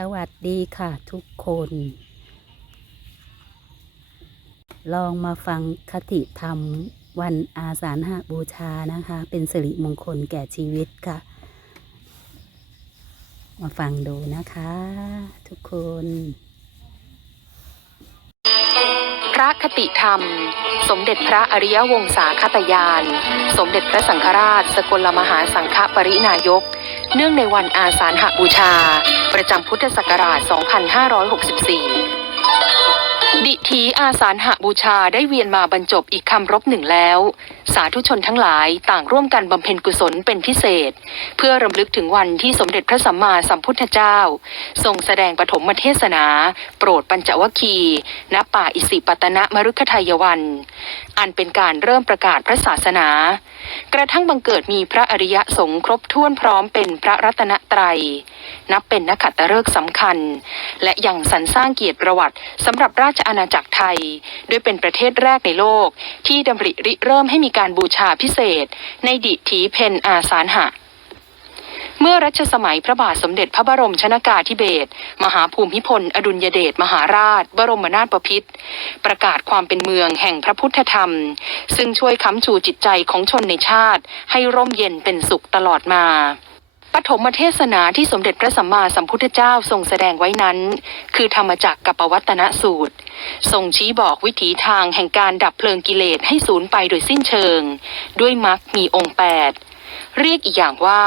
สวัสดีค่ะทุกคน ลองมาฟังคติธรรมวันอาสาฬหบูชานะคะ เป็นสิริมงคลแก่ชีวิตค่ะ มาฟังดูนะคะทุกคน พระคติธรรม สมเด็จพระอริยวงศาคตยาน สมเด็จพระสังฆราช สกลมหาสังฆปรินายก เนื่องในวันอาสาฬหบูชา ประจำพุทธศักราช 2564 ดิถีอาสาฬหบูชาได้เวียนมาบรรจบอีกคำรบหนึ่งแล้ว สาธุชนทั้งหลายต่างร่วมกันบำเพ็ญกุศลเป็นพิเศษ เพื่อรำลึกถึงวันที่สมเด็จพระสัมมาสัมพุทธเจ้า ทรงแสดงปฐมเทศนา โปรดปัญจวัคคีย์ณป่าอิสิปตนมรุกขทายวัน อันเป็นการเริ่มประกาศพระศาสนา กระทั่งบังเกิดมีพระอริยสงฆ์ครบถ้วนพร้อมเป็นพระรัตนตรัย นับเป็นนักขัตฤกษ์สำคัญ และยังสรรสร้างเกียรติประวัติสำหรับราชอาณาจักรไทย ด้วยเป็นประเทศแรกในโลก ที่ดำริริเริ่มให้มีการบูชาพิเศษ ในดิถีเพนอาสารหะ เมื่อรัชสมัยพระบาทสมเด็จพระบรมชนากาธิเบศรมหาภูมิพล อดุลยเดชมหาราช บรมนาถบพิตรประกาศความเป็นเมืองแห่งพระพุทธธรรม ซึ่งช่วยค้ำชูจิตใจของชนในชาติ ให้ร่มเย็นเป็นสุขตลอดมาปฐมเทศนาที่สมเด็จพระสัมมาสัมพุทธเจ้าทรงแสดงไว้นั้น คือธรรมจักรกับปวัตนสูตร ทรงชี้บอกวิถีทางแห่งการดับเพลิงกิเลสให้สูญไปโดยสิ้นเชิง ด้วยมรรคมีองค์แปดเรียกอีกอย่างว่า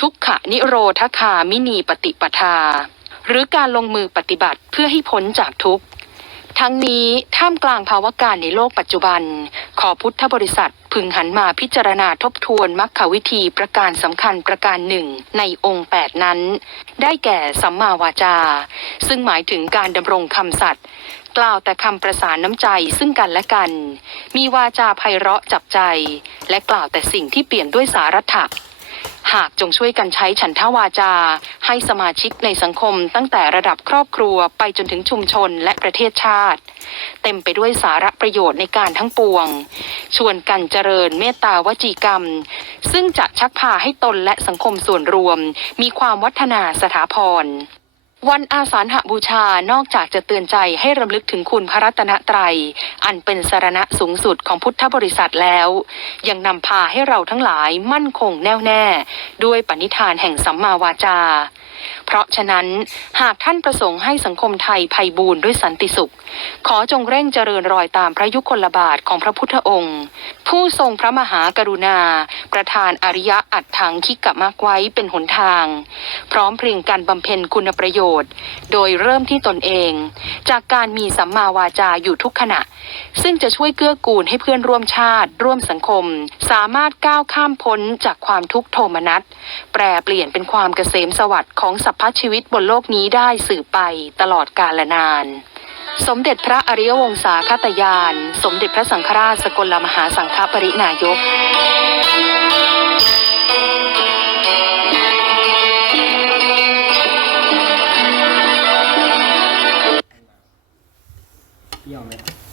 ทุกขนิโรธคามินีปฏิปทา หรือการลงมือปฏิบัติเพื่อให้พ้นจากทุกข์ ทั้งนี้ท่ามกลางภาวะการในโลกปัจจุบัน ขอพุทธบริษัทพึงหันมาพิจารณาทบทวนมรรควิธีประการสำคัญประการหนึ่งในองค์แปดนั้น ได้แก่สัมมาวาจา ซึ่งหมายถึงการดำรงคำสัตย์กล่าวแต่คำประสานน้ำใจซึ่งกันและกัน มีวาจาไพเราะจับใจ และกล่าวแต่สิ่งที่เปลี่ยนด้วยสารัตถะ หากจงช่วยกันใช้ฉันทาวาจา ให้สมาชิกในสังคมตั้งแต่ระดับครอบครัวไปจนถึงชุมชนและประเทศชาติ เต็มไปด้วยสาระประโยชน์ในการทั้งปวง ชวนกันเจริญเมตตาวจีกรรม ซึ่งจะชักพาให้ตนและสังคมส่วนรวม มีความวัฒนาสถาพร วันอาสาฬหบูชานอกจากจะเตือนใจให้รำลึกถึงคุณพระรัตนตรัย อันเป็นสารณะสูงสุดของพุทธบริษัทแล้ว ยังนำพาให้เราทั้งหลายมั่นคงแน่วแน่ ด้วยปณิธานแห่งสัมมาวาจา เพราะฉะนั้นหากท่านประสงค์ให้สังคมไทยไพบูรณ์ด้วยสันติสุข ขอจงเร่งเจริญรอยตามพระยุคลบาทของพระพุทธองค์ ผู้ทรงพระมหากรุณา ประทานอริยะอัตถังคิกะมากไว้เป็นหนทาง พร้อมเพรียงการบำเพ็ญคุณประโยชน์ โดยเริ่มที่ตนเอง จากการมีสัมมาวาจาอยู่ทุกขณะ ซึ่งจะช่วยเกื้อกูลให้เพื่อนร่วมชาติ ร่วมสังคม สามารถก้าวข้ามพ้นจากความทุกข์โทมนัสแปรเปลี่ยนเป็นความเกษมสวัสดิ์ของสัพพชีวิตบนโลกนี้ได้สืบไปตลอดกาลนาน สมเด็จพระอริยวงศาคตยาน สมเด็จพระสังฆราชสกลมหาสังฆปรินายกเปรี้ยมครั